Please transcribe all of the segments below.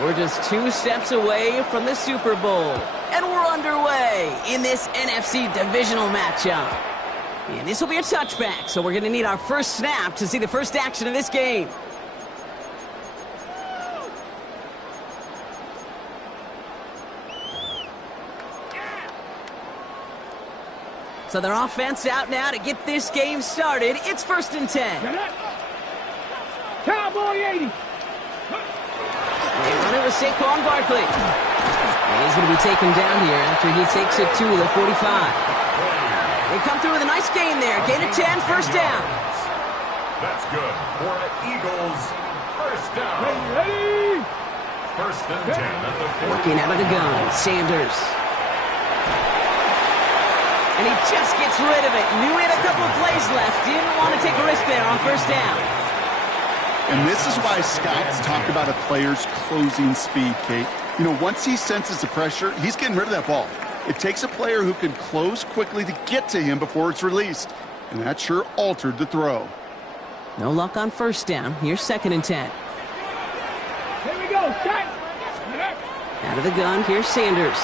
We're just 2 steps away from the Super Bowl. And we're underway in this NFC divisional matchup. And this will be a touchback, so we're going to need our first snap to see the first action of this game. So their offense out now to get this game started. It's 1st and 10. Cowboy 80. They run it with Saquon Barkley. And he's going to be taken down here after he takes it to the 45. They come through with a nice gain there. Gain of 10, 1st down. That's good for Eagles. 1st down. Ready. 1st and 10 at the 40. Working out of the gun, Sanders. And he just gets rid of it. Knew he had a couple of plays left. Didn't want to take a risk there on 1st down. And this is why scouts talk about a player's closing speed, Kate. You know, once he senses the pressure, he's getting rid of that ball. It takes a player who can close quickly to get to him before it's released. And that sure altered the throw. No luck on 1st down. Here's 2nd and 10. Here we go. Shot. Out of the gun, here's Sanders.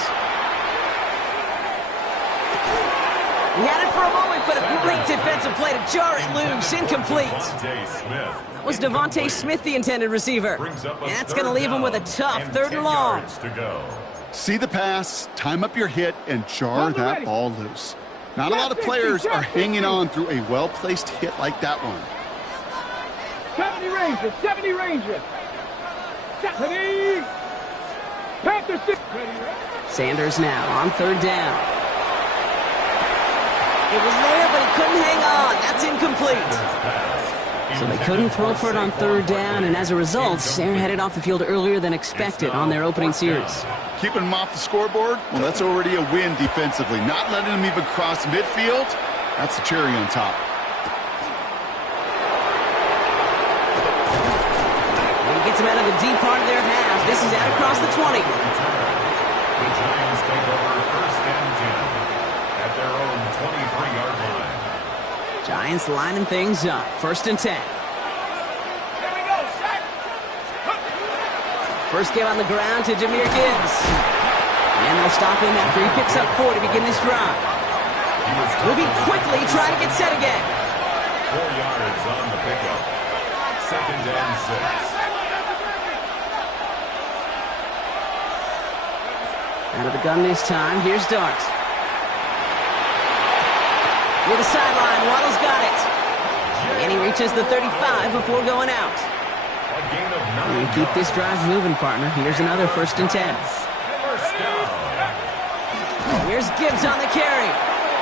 He had it for a moment, but a great defensive play to jar it loose. Incomplete. That was Devontae Smith, the intended receiver. And that's going to leave him with a tough 3rd and long. See the pass, time up your hit, and jar that ball loose. Not a lot of players are hanging on through a well-placed hit like that one. 70 Rangers. 70 Rangers. 70. Panthers 6. Sanders now on 3rd down. It was there, but he couldn't hang on. That's incomplete. So they couldn't throw for it on 3rd down, and as a result, they're headed off the field earlier than expected on their opening series. Keeping him off the scoreboard? Well, that's already a win defensively. Not letting him even cross midfield, that's the cherry on top. He gets him out of the deep part of their half. This is out across the 20. The Giants take over 1st and 10 at their own 23-yard line. Giants lining things up. 1st and 10. Here we go. Shot. First game on the ground to Jahmyr Gibbs. And they'll stop him after he picks up 4 to begin this drive. Moving quickly, trying to get set again. 4 yards on the pickup. 2nd and 6. Out of the gun this time. Here's Dart. With the sideline, Waddle's got it. And he reaches the 35 before going out. A gain of 9. And keep this drive moving, partner. Here's another 1st and 10. 1st down. Here's Gibbs on the carry.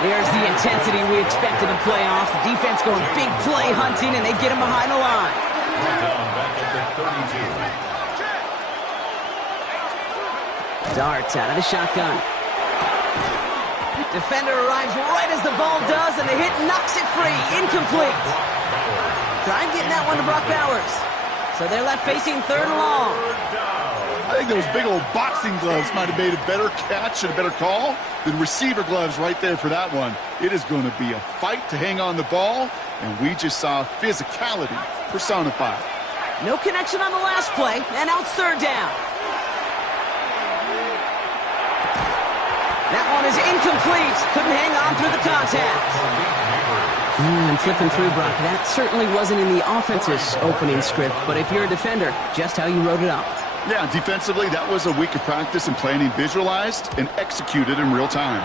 There's the intensity we expected in the playoffs. The defense going big play hunting, and they get him behind the line. Down back at the 32. Darts out of the shotgun. Defender arrives right as the ball does, and the hit knocks it free. Incomplete. Tried getting that one to Brock Bowers. So they're left facing 3rd and long. I think those big old boxing gloves might have made a better catch and a better call than receiver gloves right there for that one. It is going to be a fight to hang on the ball, and we just saw physicality personified. No connection on the last play, and now it's 3rd down. That one is incomplete. Couldn't hang on through the contact. I'm flipping through, Brock. That certainly wasn't in the offense's opening script, but if you're a defender, just how you wrote it up. Yeah, defensively, that was a week of practice and planning visualized and executed in real time.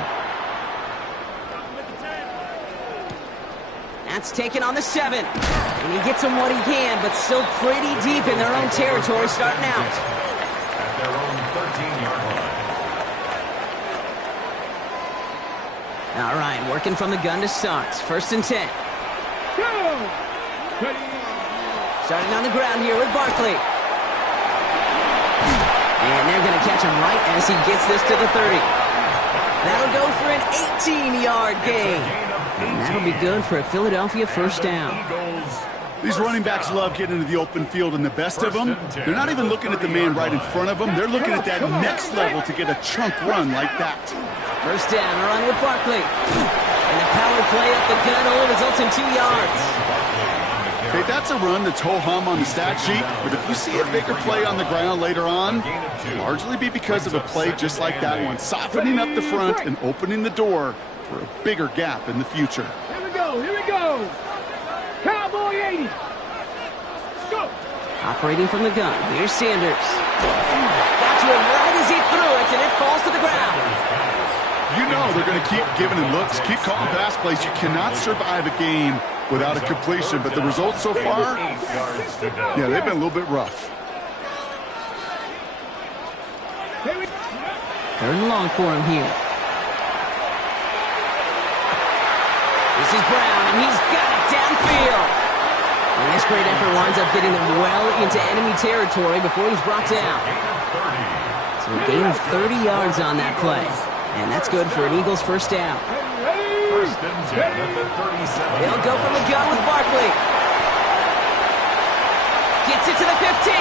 That's taken on the 7. And he gets him what he can, but still pretty deep in their own territory starting out. At their own 13-yard line. All right, working from the gun to start. 1st and 10. Starting on the ground here with Barkley. And they're going to catch him right as he gets this to the 30. That'll go for an 18-yard gain. And that'll be good for a Philadelphia 1st down. These running backs love getting into the open field, and the best of them, they're not even looking at the man right in front of them. They're looking at that next level to get a chunk run like that. 1st down, run with Barkley. And the power play up the gun results in 2 yards. Hey, that's a run that's ho-hum on the stat sheet, but if you see a bigger play on the ground later on, it'll largely be because of a play just like that one, softening up the front and opening the door for a bigger gap in the future. Here we go, here we go. Cowboy 80. Let's go. Operating from the gun, here's Sanders. Got to him right as he threw it, and it falls to the ground. You know they're going to keep giving him looks, keep calling pass plays. You cannot survive a game without a completion, but the results so far, yeah, they've been a little bit rough. Third and long for him here. This is Brown, and he's got it downfield. And this great effort winds up getting them well into enemy territory before he's brought down. So a gain of 30 yards on that play. And that's good for an Eagles first down. First and 10 at the 37. They'll go from the gun with Barkley. Gets it to the 15.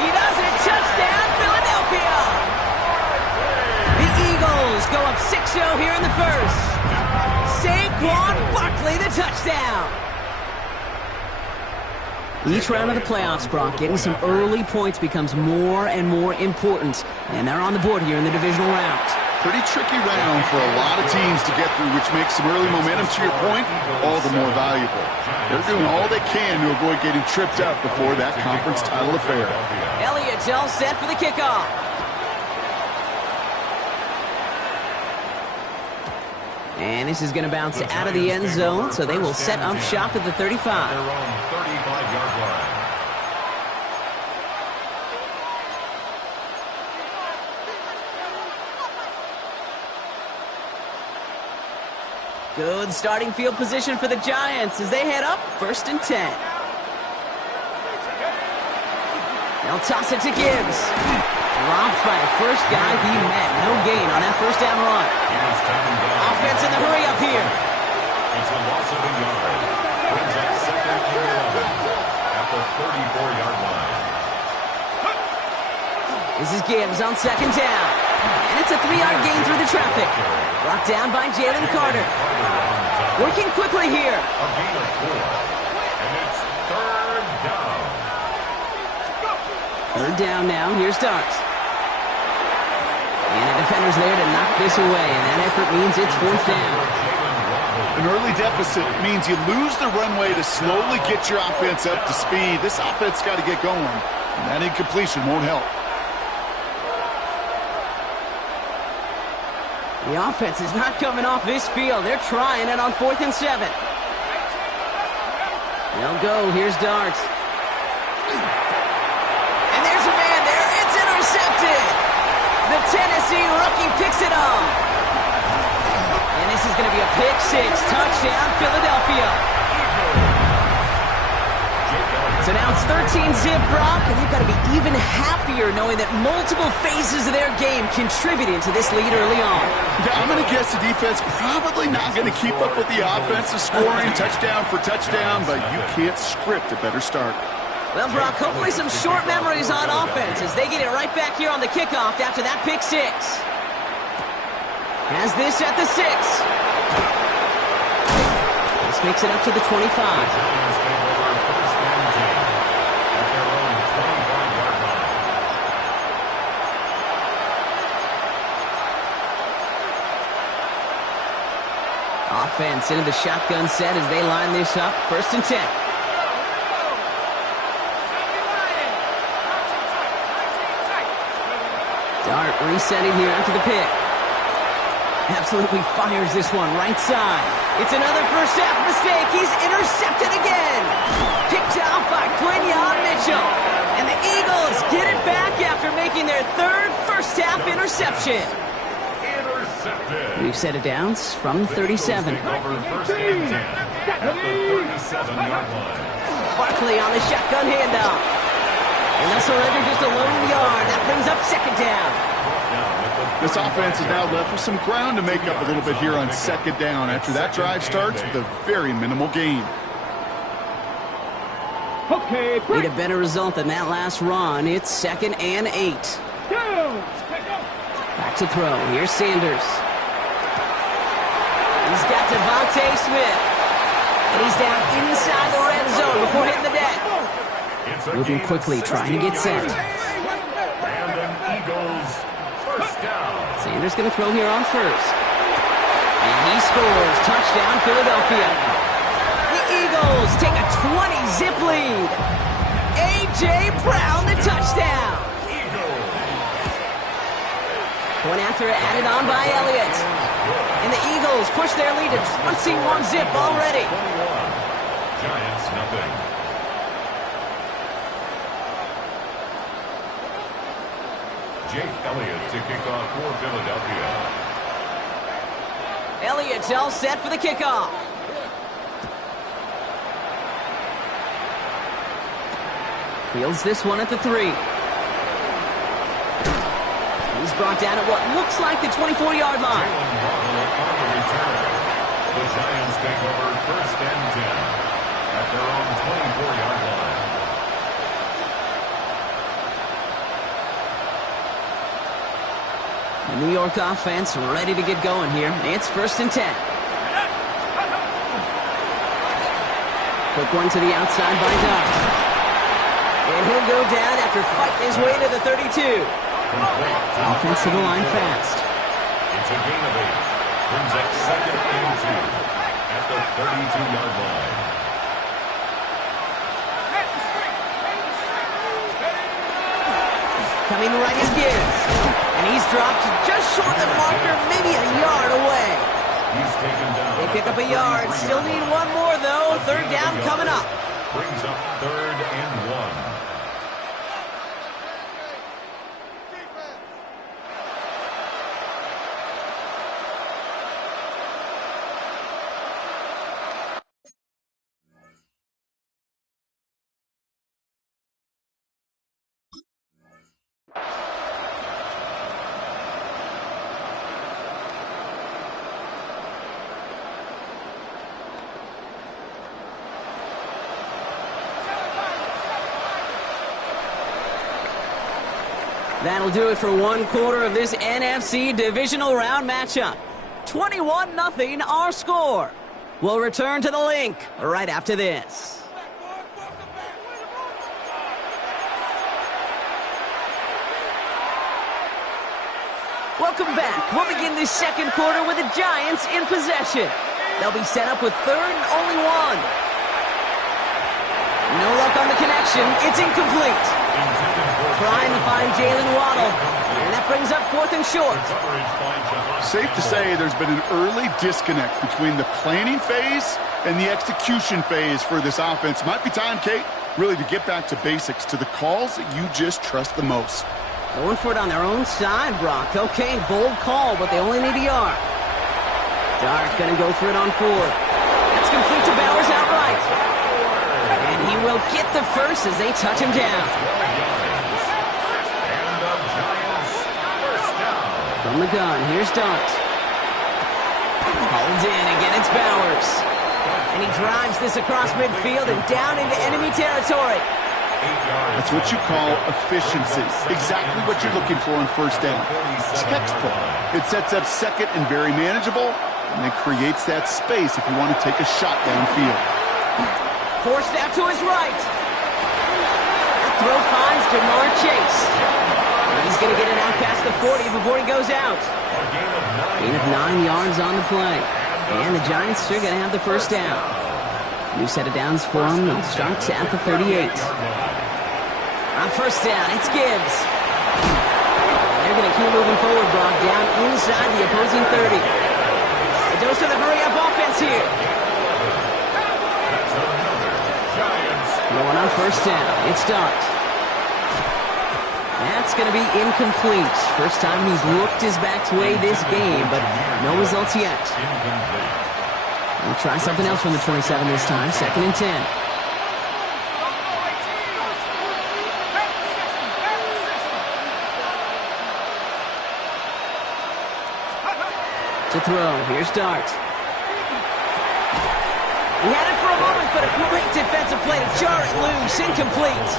He does it. Touchdown, Philadelphia. The Eagles go up 6-0 here in the first. Saquon Barkley, the touchdown. Each round of the playoffs, Brock, getting some early points becomes more and more important. And they're on the board here in the divisional round. Pretty tricky round for a lot of teams to get through, which makes some early momentum, to your point, all the more valuable. They're doing all they can to avoid getting tripped up before that conference title affair. Elliott's all set for the kickoff. And this is going to bounce out of the end zone, so they will set up shop at the 35. Their own 35-yard line. Good starting field position for the Giants as they head up first and 10. They'll toss it to Gibbs. Dropped by the first guy he met. No gain on that first down run. Offense in the hurry up here. It's a loss of a yard. Brings up second and 11 at the 34-yard line. This is Gibbs on second down. And it's a 3-yard gain through the traffic. Brought down by Jalen Carter. Working quickly here. A gain of 4. And it's third down. Third down now. Here's Starks. And the defender's there to knock this away. And that effort means it's fourth down. An early deficit means you lose the runway to slowly get your offense up to speed. This offense got to get going, and that incompletion won't help. The offense is not coming off this field. They're trying it on 4th and 7. They'll go. Here's Darts. And there's a man there. It's intercepted. The Tennessee rookie picks it up. And this is going to be a pick 6. Touchdown, Philadelphia. So now it's 13-zip, Brock, and they've got to be even happier knowing that multiple phases of their game contributed to this lead early on. Yeah, I'm going to guess the defense probably not going to keep up with the offensive scoring touchdown for touchdown, but you can't script a better start. Well, Brock, hopefully some short memories on offense as they get it right back here on the kickoff after that pick 6. Has this at the 6. This makes it up to the 25. Offense into the shotgun set as they line this up. First and 10. Dart resetting here after the pick. Absolutely fires this one right side. It's another first half mistake. He's intercepted again. Picked off by Quinyon Mitchell. And the Eagles get it back after making their third first half interception. We've set it down from 37. Barkley on the shotgun handoff. And they'll surrender just a lone yard. That brings up second down. This offense is now left with some ground to make up a little bit here on second down after that drive starts with a very minimal gain. Okay, need a better result than that last run. It's 2nd and 8. Back to throw. Here's Sanders. He's got Devontae Smith. And he's down inside the red zone before hitting the deck. Moving quickly, trying to get set. Eagles, first down. Sanders going to throw here on first. And he scores. Touchdown, Philadelphia. The Eagles take a 20-zip lead. A.J. Brown, the touchdown. Point after added on by Elliott. And the Eagles push their lead to 21-zip already. 21. Giants, nothing. Jake Elliott to kick off for Philadelphia. Elliott's all set for the kickoff. Fields this one at the 3. He's brought down at what looks like the 24-yard line. On the return. The Giants take over first and 10 at their own 24-yard line. The New York offense ready to get going here. It's first and 10. Quick one to the outside by Doug. And he'll go down after fighting his way to the 32. Offensive line fast. It's a gain of 8. Brings up second and 2 at the 32-yard line. Coming right is Gibbs. And he's dropped just short of the marker, maybe a yard away. He's taken down. They pick up a yard. Still need one more, though. Third down coming up. Brings up third and 1. That'll do it for one quarter of this NFC divisional round matchup. 21-0 our score. We'll return to the link right after this. Welcome back. We'll begin this second quarter with the Giants in possession. They'll be set up with third and only one. No luck on the connection. It's incomplete. Trying to find Jalen Waddle. And that brings up fourth and short. Safe to say there's been an early disconnect between the planning phase and the execution phase for this offense. Might be time, Kate, really to get back to basics, to the calls that you just trust the most. Going for it on their own side, Brock. Okay, bold call, but they only need a yard. Dart going to go for it on 4. That's complete to Bowers outright. And he will get the first as they touch him down. From the gun, here's Dart. Hauled in, again it's Bowers. And he drives this across midfield and down into enemy territory. That's what you call efficiency. Exactly what you're looking for on first down. Textbook. It sets up second and very manageable, and it creates that space if you want to take a shot downfield. Forced out to his right. That throw finds Jamar Chase. He's going to get it out past the 40 before he goes out. Gain of 9 yards on the play. And the Giants are going to have the first down. New set of downs for them. It starts at the 38. On first down, it's Gibbs. They're going to keep moving forward, Brock, down inside the opposing 30. A dose of the hurry-up offense here. Going on first down, it's Dart. That's going to be incomplete. First time he's looked his back's way this game, but no results yet. We'll try something else from the 27 this time. Second and 10. To throw. Here's Dart. He had it for a moment, but a great defensive play to jar it loose. Incomplete.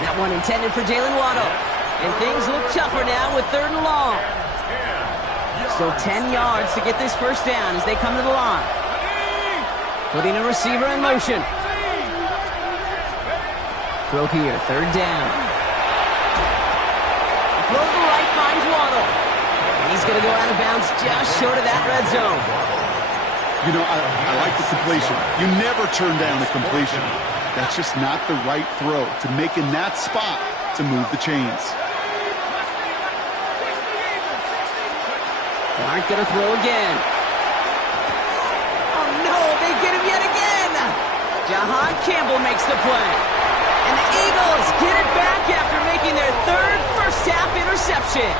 That one intended for Jalen Waddle. And things look tougher now with third and long. Still 10 yards to get this first down as they come to the line. Putting a receiver in motion. Throw here, third down. Throw to the right, finds Waddle. And he's going to go out of bounds just short of that red zone. You know, I like the completion. You never turn down a completion. That's just not the right throw to make in that spot to move the chains. Aren't going to throw again. Oh, no, they get him yet again. Jahan Campbell makes the play. And the Eagles get it back after making their third first-half interception.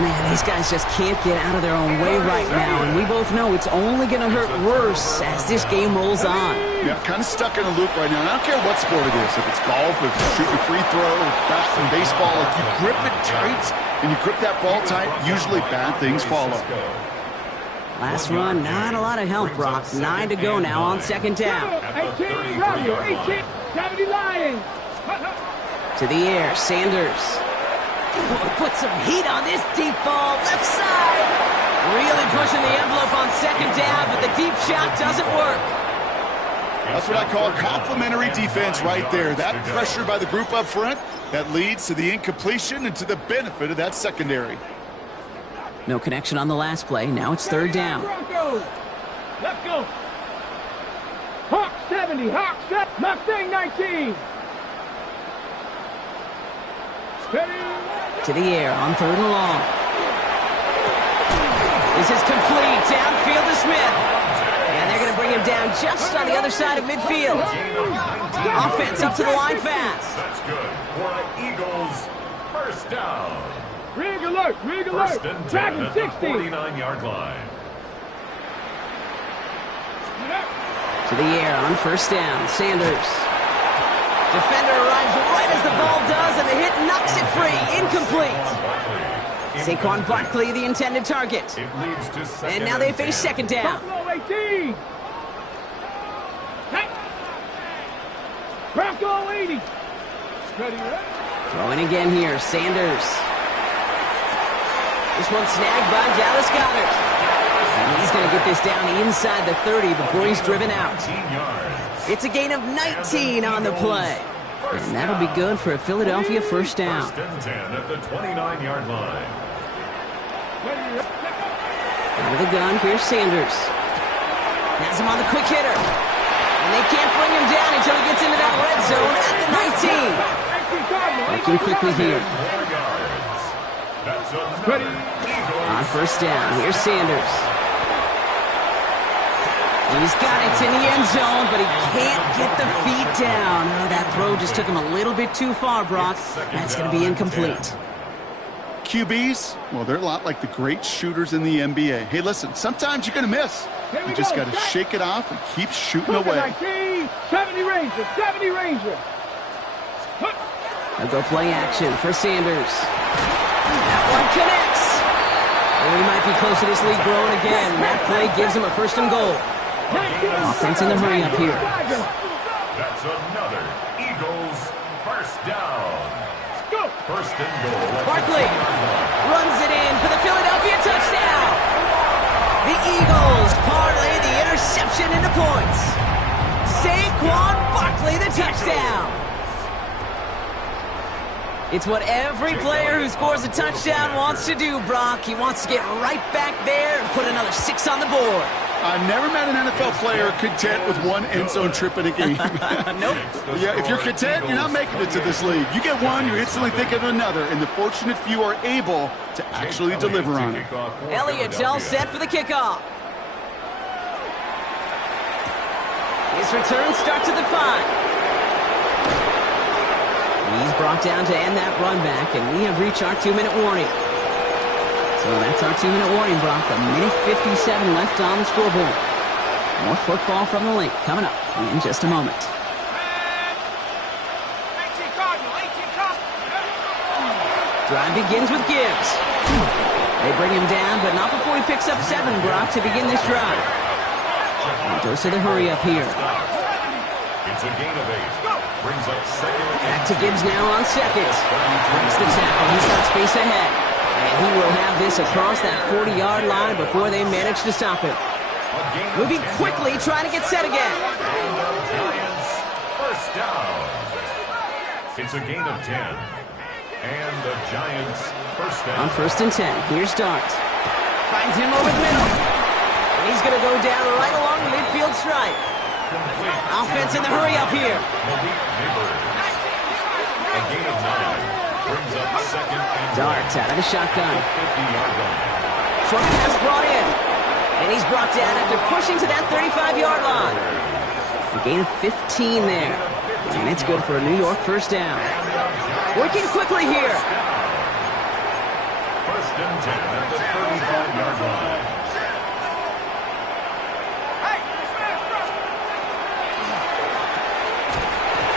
Man, these guys just can't get out of their own way right now, and we both know it's only going to hurt worse as this game rolls on. Yeah, kind of stuck in a loop right now. And I don't care what sport it is. If it's golf, if it's shooting a free throw, bat and baseball, if you grip it tight and you grip that ball tight, usually bad things follow. Last run, not a lot of help, Brock. 9 to go now on second down. 18, Romeo, 18, 70 Lions. To the air, Sanders. Put some heat on this deep ball, left side. Really pushing the envelope on second down, but the deep shot doesn't work. That's what I call complimentary defense right there. That pressure by the group up front, that leads to the incompletion and to the benefit of that secondary. No connection on the last play. Now it's third down. Broncos. Let's go. Hawk 70, Hawk 7, Mustang 19. To the air on third and long. This is complete. Downfield to Smith. And they're going to bring him down just on the other side of midfield. Offense up to the line fast. That's good for the Eagles. First down. Rig alert, rig alert. First and 10 Dragon at the 60. 49-yard line. To the air on first down. Sanders. Defender arrives right as the ball does, and the hit knocks it free. Incomplete. Saquon Barkley, the intended target. It leads to second And now they face second down. Buffalo 18. Hey. Bronco 80. Ready, ready. Throwing again here, Sanders. This one snagged by Dallas Goedert. And he's going to get this down inside the 30 before he's driven out. 19 yards. It's a gain of 19 on the play. And that'll be good for a Philadelphia first down. First and 10 at the 29-yard line. Out of the gun, here's Sanders. Has him on the quick hitter. And they can't bring him down until he gets into that red zone at the 19. Working quickly here. 4 yards. That's another Eagles. On first down, here's Sanders. He's got it in the end zone, but he can't get the feet down. Oh, that throw just took him a little bit too far, Brock. That's going to be incomplete. QBs, well, they're a lot like the great shooters in the NBA. Hey, listen, sometimes you're going to miss. You just got to shake it off and keep shooting away. 70 Ranger, 70 Ranger. They'll go play action for Sanders. That one connects. And we might be close to this league growing again. That play gives him a first and goal. Offense in the hurry up here. That's another Eagles first down. First and goal. Barkley runs it in for the Philadelphia touchdown. The Eagles parlay the interception into points. Saquon Barkley the touchdown. It's what every player who scores a touchdown wants to do, Brock. He wants to get right back there and put another 6 on the board. I've never met an NFL player content with one end zone trip in a game. Nope. Yeah, if you're content, you're not making it to this league. You get one, you're instantly thinking of another, and the fortunate few are able to actually deliver on it. Elliott's all set for the kickoff. His return starts at the 5. He's brought down to end that run back, and we have reached our 2-minute warning. So that's our 2-minute warning, Brock. A minute 57 left on the scoreboard. More football from the link coming up in just a moment. Drive begins with Gibbs. They bring him down, but not before he picks up 7, Brock, to begin this drive. And goes to the hurry up here. It's a gain of 8. Brings up second. Back to Gibbs now on second. Breaks the tackle. He's got space ahead. And he will have this across that 40-yard line before they manage to stop him. Moving quickly, trying to get set again. Giants, first down. It's a gain of 10. And the Giants, first down. On 1st and 10, here's Dart. Finds him over the middle. And he's going to go down right along the midfield stripe. Offense in the hurry up here. A gain of 9. Brings up second and Dart out of the shotgun. 50-yard line. Short pass brought in. And he's brought down after pushing to that 35-yard line. A gain of 15 there. And it's good for a New York first down. Working quickly here. First and 10 at the 35-yard line.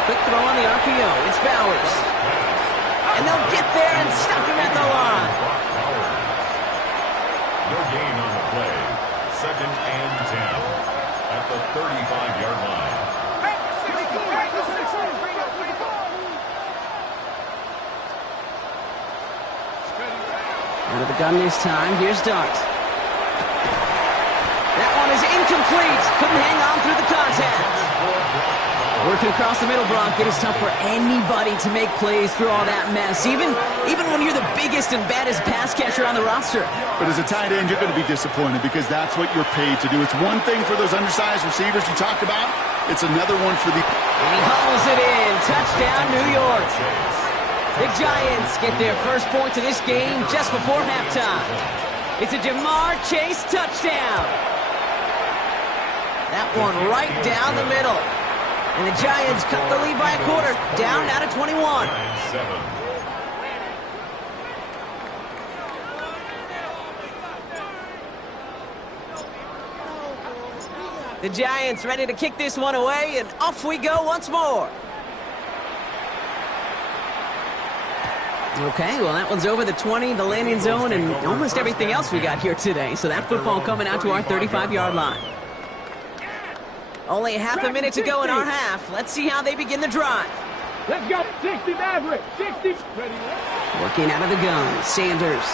Quick throw on the RPO. It's Bowers. And they'll get there and stop him at the line. No gain on the play. Second and 10 at the 35-yard line. Out of the gun this time. Here's Dart. That one is incomplete. Couldn't hang on through the contact. Working across the middle, Brock. It is tough for anybody to make plays through all that mess, even when you're the biggest and baddest pass catcher on the roster. But as a tight end, you're going to be disappointed because that's what you're paid to do. It's one thing for those undersized receivers you talk about. It's another one for the... And he hauls it in. Touchdown, New York. The Giants get their first points of this game just before halftime. It's a Jamar Chase touchdown. That one right down the middle. And the Giants cut the lead by a quarter, down now to 21. 9-7. The Giants ready to kick this one away, and off we go once more. Okay, well, that one's over the 20, the landing zone, and almost everything else we got here today. So that football coming out to our 35-yard line. Only half a minute to go in our half. Let's see how they begin the drive. Let's go. 60 Maverick. 60. Working out of the gun, Sanders.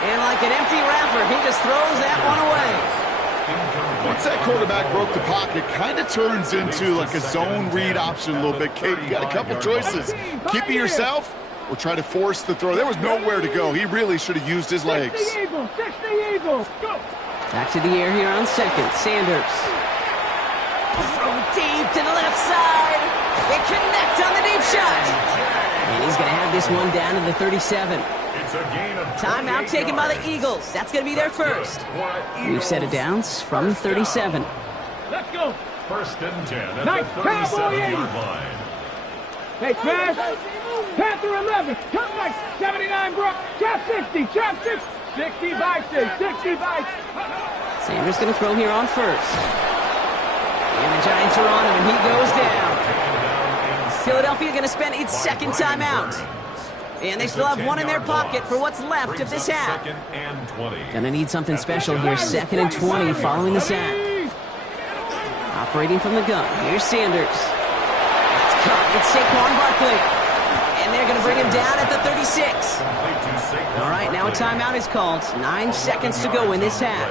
And like an empty wrapper, he just throws that one away. Once that quarterback broke the pocket, kind of turns into like a zone read option a little bit. Kate, you got a couple choices. Keep it yourself or try to force the throw. There was nowhere to go. He really should have used his legs. 60 Eagles. 60 Eagles. Go. Back to the air here on second. Sanders. Throw deep to the left side. They connect on the deep shot. And he's going to have this one down to the 37. It's a gain of Timeout taken by the Eagles. That's going to be their first. We've set it down from the 37. Let's go. First and 10 at Nice the cowboy 37-yard line. Hey, Crash. Panther 11. Come back. 79, bro. Trap 60. Trap 60. 60 by 6. 60 by 6. Sanders going to throw here on first. And the Giants are on him, and he goes down. Philadelphia going to spend its second timeout. And they still have one in their pocket for what's left of this half. Second and 20. Going to need something special here. Second and 20 following the sack. Operating from the gun. Here's Sanders. It's caught. It's Saquon Barkley. And they're going to bring him down at the 36. All right, now a timeout is called. 9 seconds to go in this half.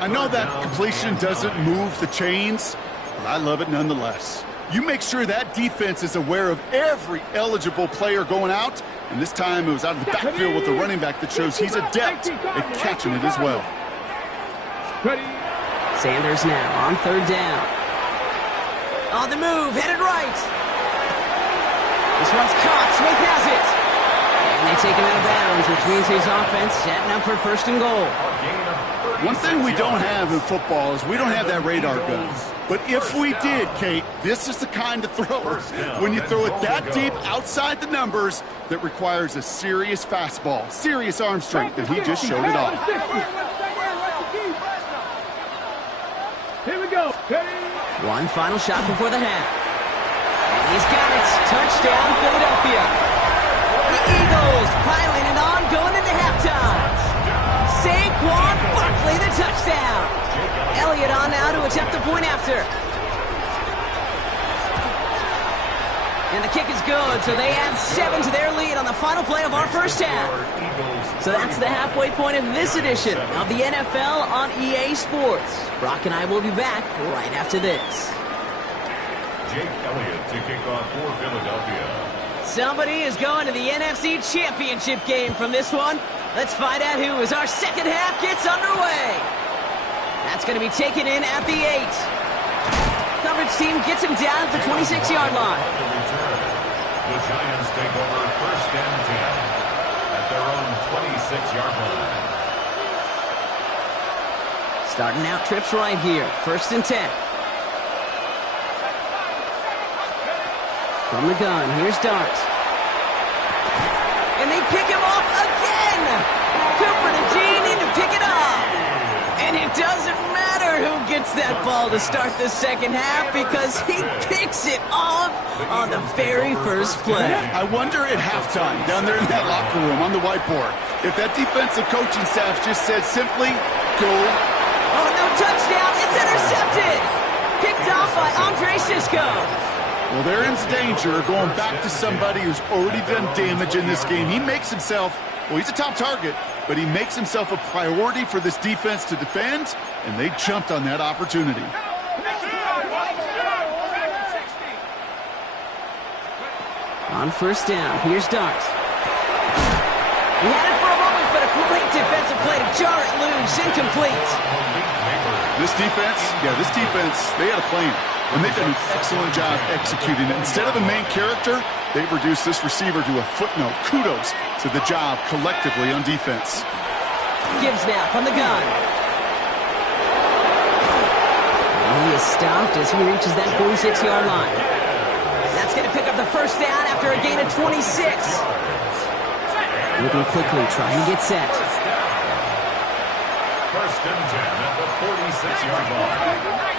I know that completion doesn't move the chains, but I love it nonetheless. You make sure that defense is aware of every eligible player going out, and this time it was out of the backfield with the running back that shows he's adept at catching it as well. Sanders now on third down. On the move, headed right. This one's caught. Smith has it. And they take him out of bounds, which means his offense setting up for first and goal. One thing we don't have in football is we don't have that radar gun. But if we did, Kate, this is the kind of throw when you throw it that deep outside the numbers that requires a serious fastball, serious arm strength, and he just showed it off. Here we go. One final shot before the half. And he's got it. Touchdown, Philadelphia. The Eagles piling it on, going into halftime. Saquon Barkley, the touchdown. Elliott on now to attempt the point after. And the kick is good, so they add 7 to their lead on the final play of our first half. So that's the halfway point of this edition of the NFL on EA Sports. Brock and I will be back right after this. Jake Elliott to kick off for Philadelphia. Somebody is going to the NFC Championship game from this one. Let's find out who as our second half gets underway. That's going to be taken in at the 8. Coverage team gets him down at the 26-yard line. The Giants take over first and 10 at their own 26-yard line. Starting out trips right here. First and 10. From the gun, here's Dart. And they pick him off again! Cooper and Gene need to pick it up! And it doesn't matter who gets that ball to start the second half because he picks it off on the very first play. I wonder at halftime, down there in that locker room on the whiteboard, if that defensive coaching staff just said simply, go. Oh, no touchdown! It's intercepted! Picked off by Andre Sisco. Well, they're in danger going back to somebody who's already done damage in this game. He makes himself, well, he's a top target, but he makes himself a priority for this defense to defend, and they jumped on that opportunity. On first down, here's Dart. He had it for a moment, but a great defensive play to jar it loose, incomplete. This defense, they had a plan. And they've done an excellent job executing it. Instead of a main character, they've reduced this receiver to a footnote. Kudos to the job collectively on defense. Gibbs now from the gun. And he is stopped as he reaches that 46-yard line. That's going to pick up the first down after a gain of 26. Moving quickly, trying to get set. First and 10 at the 46-yard line.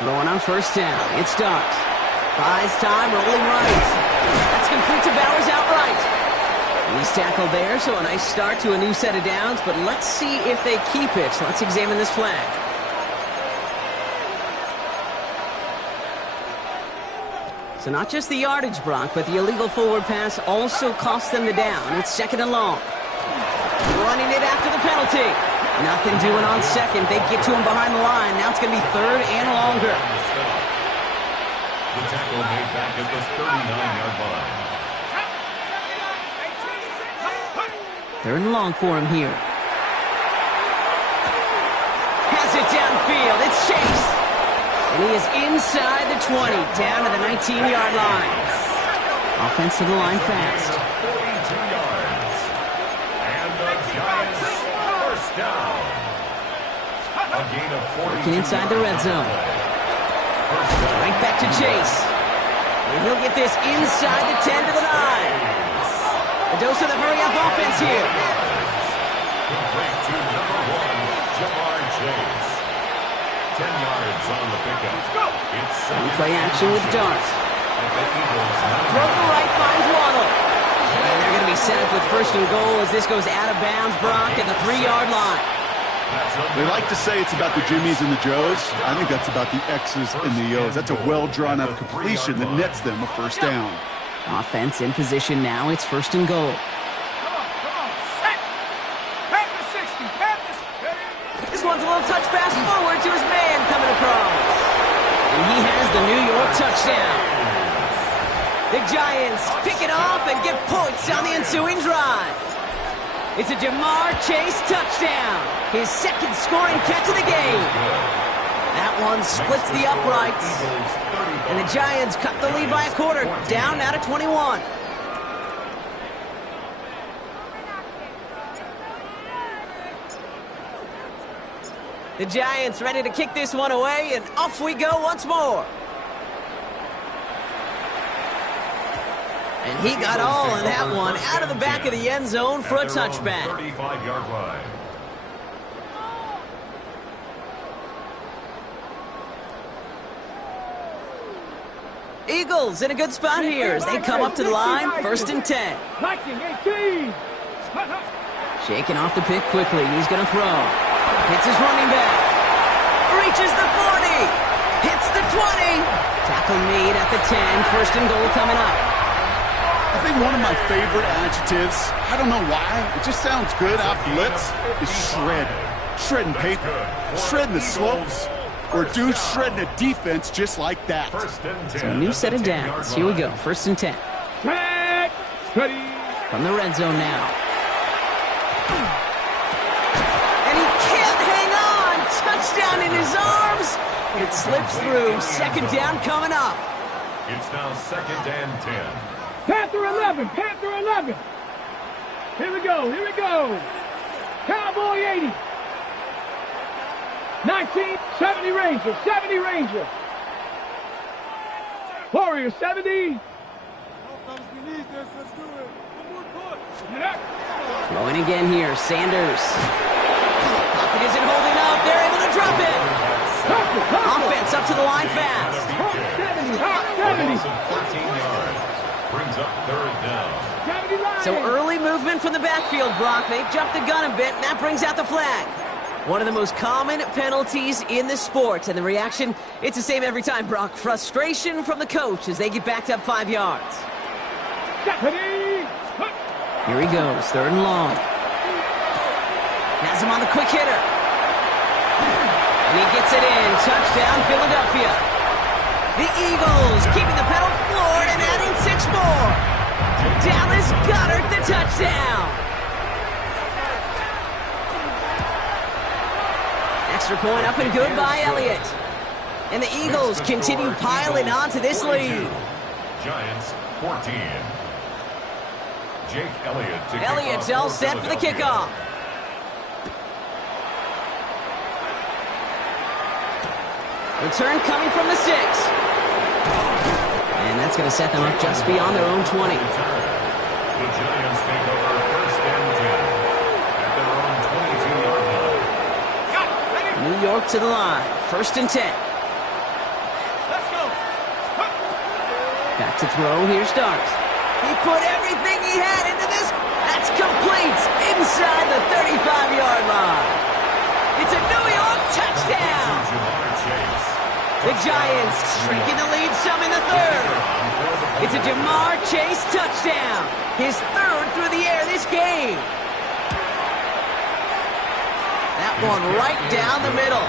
Throwing on first down. It's Dart. Buys time, rolling right. That's complete to Bowers outright. He's tackled there, so a nice start to a new set of downs, but let's see if they keep it. So let's examine this flag. So not just the yardage, Brock, but the illegal forward pass also cost them the down. It's second and long. Running it after the penalty. Nothing doing on second. They get to him behind the line. Now it's going to be third and longer. The tackle made back at the 39-yard line. Third and long for him here. Has it downfield. It's Chase. And he is inside the 20, down to the 19-yard line. Offense to the line fast. 42 yards. And the Giants first down. A gain of 40. Working inside the red zone. Right back to Chase. And he'll get this inside the 10 to the 9. A dose of the hurry-up offense here. Complete to number 1, Jamar Chase. 10 yards on the pickup. It's Play action with Dart. Throw Eagles. the right finds Waddle. And they're going to be set up with first and goal as this goes out of bounds, Brock, at the 3-yard line. They like to say it's about the Jimmies and the Joes. I think that's about the X's and the O's. That's a well-drawn-out completion that nets them a first down. Offense in position now. It's first and goal. This one's a little touch pass forward to his man coming across. And he has the New York touchdown. The Giants pick it off and get points on the ensuing drive. It's a Jamar Chase touchdown. His second scoring catch of the game. That one splits the uprights. And the Giants cut the lead by a quarter, down now to 21. The Giants ready to kick this one away, and off we go once more. And he got all on that one out of the back of the end zone for a touchback. 35-yard line. Eagles in a good spot here as they come up to the line, first and 10. Shaking off the pick quickly. He's going to throw. Hits his running back. Reaches the 40. Hits the 20. Tackle made at the 10. First and goal coming up. I think one of my favorite adjectives, I don't know why, it just sounds good off the lips, is shred. Shredding paper, shredding the slopes, or dude shredding a defense just like that. So a new set of downs. Here we go. First and 10. From the red zone now. And he can't hang on. Touchdown in his arms. It slips through. Second down coming up. It's now 2nd and 10. Panther 11, Panther 11. Here we go, here we go. Cowboy 80. 19, 70 Ranger, 70 Ranger. Warrior 70. Throwing again here, Sanders. Pocket isn't holding up. They're able to drop it. Offense up to the line fast. 70, 14 yards. Brings up 3rd down. So early movement from the backfield, Brock. They jumped the gun a bit, and that brings out the flag. One of the most common penalties in the sport. And the reaction, it's the same every time, Brock. Frustration from the coach as they get backed up 5 yards. Here he goes, 3rd and long. Has him on the quick hitter. And he gets it in. Touchdown, Philadelphia. The Eagles keeping the pedal floored and adding 6 more. Dallas Goedert the touchdown. Extra point up and good by Elliott. And the Eagles continue piling onto this lead. Giants 14. Jake Elliott to Elliott's all set for the kickoff. Return coming from the 6. And that's going to set them up just beyond their own 20. The Giants take over 1st and 10 at their own 22-yard line. New York to the line. 1st and 10. Let's go. Back to throw. Here's Starks. He put everything he had into this. That's complete inside the 35-yard line. It's a New York touchdown. The Giants shrinking the lead some in the 3rd. It's a Jamar Chase touchdown. His 3rd through the air this game. That one right down the middle.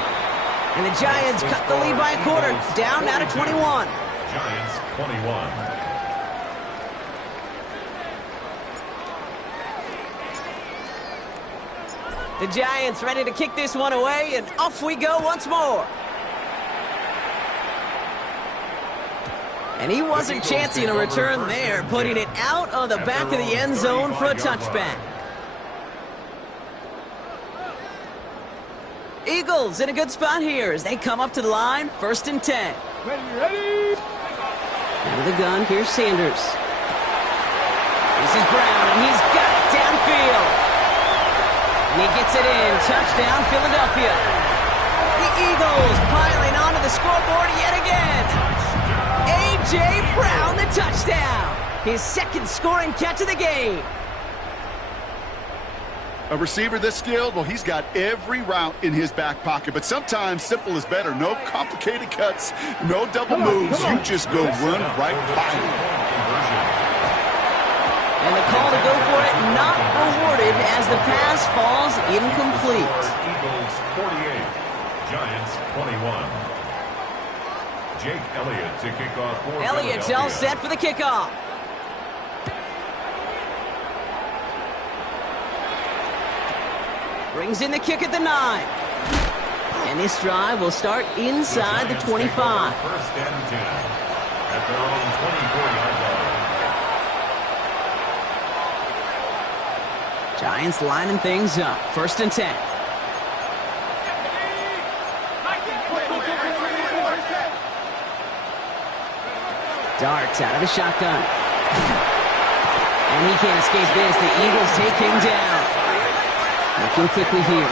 And the Giants cut the lead by a quarter. Down now to 21. Giants 21. The Giants ready to kick this one away, and off we go once more. And he wasn't chancing a return there, putting it out of the back of the end zone for a touchback. Eagles in a good spot here as they come up to the line, 1st and 10. Ready. Out of the gun, here's Sanders. This is Brown, and he's got it downfield. And he gets it in. Touchdown, Philadelphia. The Eagles piling onto the scoreboard yet again. A.J. Brown, the touchdown. His 2nd scoring catch of the game. A receiver this skilled, well, he's got every route in his back pocket. But sometimes simple is better. No complicated cuts, no double moves. You just go run right by him. And the call to go for it not rewarded as the pass falls incomplete. Eagles 48, Giants 21. Jake Elliott to kick off for Elliott's all set for the kickoff. Brings in the kick at the 9. And this drive will start inside the 25. 1st and 10 at their own 24-yard line. Giants lining things up. 1st and 10. Darts out of the shotgun. And he can't escape this. The Eagles take him down. Looking quickly here.